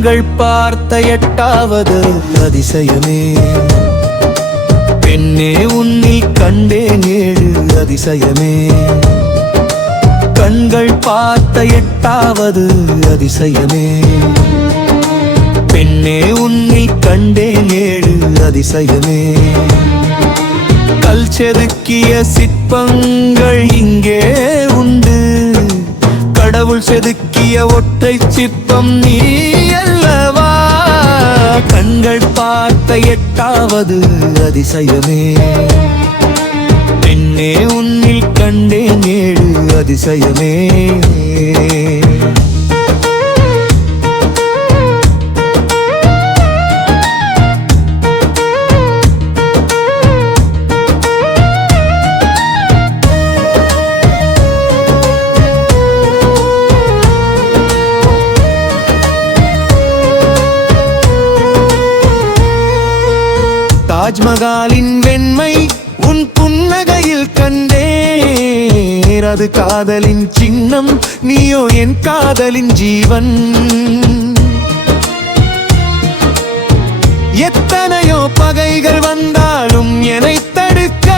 கண்கள் பார்த்த எட்டாவது அதிசயமே. பெண்ணே உன்னில் கண்டேன் ஏழு அதிசயமே. கண்கள் பார்த்த எட்டாவது அதிசயமே. பெண்ணே உன்னில் கண்டேன் ஏழு அதிசயமே. கல் செதுக்கிய சிற்பங்கள் இங்கே உண்டு. கடவுள் செதுக்கிய ஒற்றை சிற்பம் நீ அல்லவா. கண்கள் பார்த்த எட்டாவது அதிசயமே. பெண்ணே உன்னில் கண்டேன் ஏழு அதிசயமே. தாஜ்மஹாலின் வெண்மை உன் புன்னகையில் கண்டேன். அது காதலின் சின்னம், நீயோ என் காதலின் ஜீவன். எத்தனையோ பகைகள் வந்தாலும் என்னை தடுக்க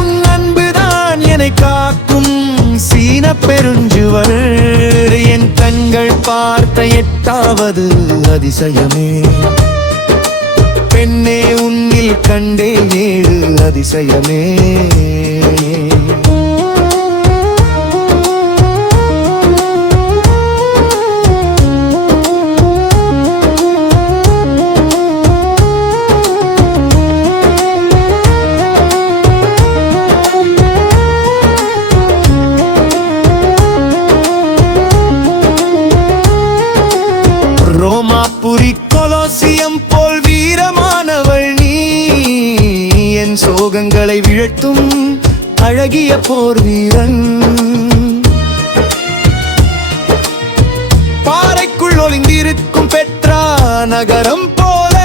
உன் அன்புதான் என்னை காக்கும் சீன பெருஞ்சுவர். என் கண்கள் பார்த்த எட்டாவது அதிசயமே. பெண்ணே உன்னில் கண்டேன் ஏழு அதிசயமே. ரோமாபுரி கொலோசியம் போல் வீரமானவள் நீ. என் சோகங்களை விழட்டும் அழகிய போர் வீரன். பாறைக்குள் ஒளிந்திருக்கும் பெட்ரா நகரம் போல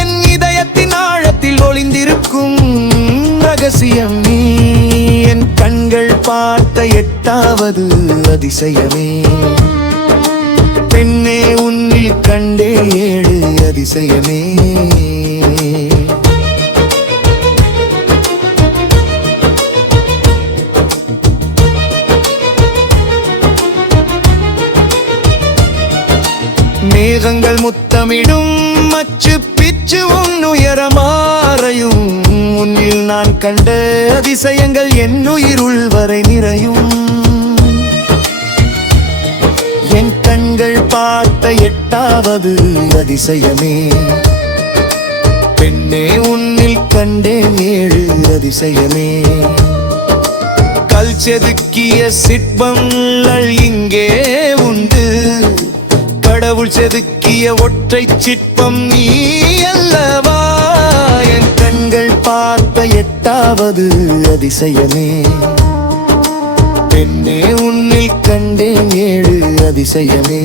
என் இதயத்தின் ஆழத்தில் ஒளிந்திருக்கும் ரகசியம் நீ. என் கண்கள் பார்த்த எட்டாவது அதிசயமே. பெண்ணே உன்னில் கண்டேன் ஏழு அதிசயமே. மேகங்கள் முத்தமிடும் மச்சு பிச்சு உன் உயரமாறையும். உன்னில் நான் கண்ட அதிசயங்கள் என் உயிருள் வரை நிறையும். என் கண்கள் பார்த்த எட்டாவது அதிசயமே. பெண்ணே உன்னில் கண்டேன் ஏழு அதிசயமே. கல் செதுக்கிய சிற்பங்கள் இங்கே உண்டு. கடவுள் செதுக்கிய ஒற்றை சிற்பம் நீ அல்லவா. என் கண்கள் பார்த்த எட்டாவது அதிசயமே. பெண்ணே உன்னில் கண்டேன் ஏழு அதிசயமே.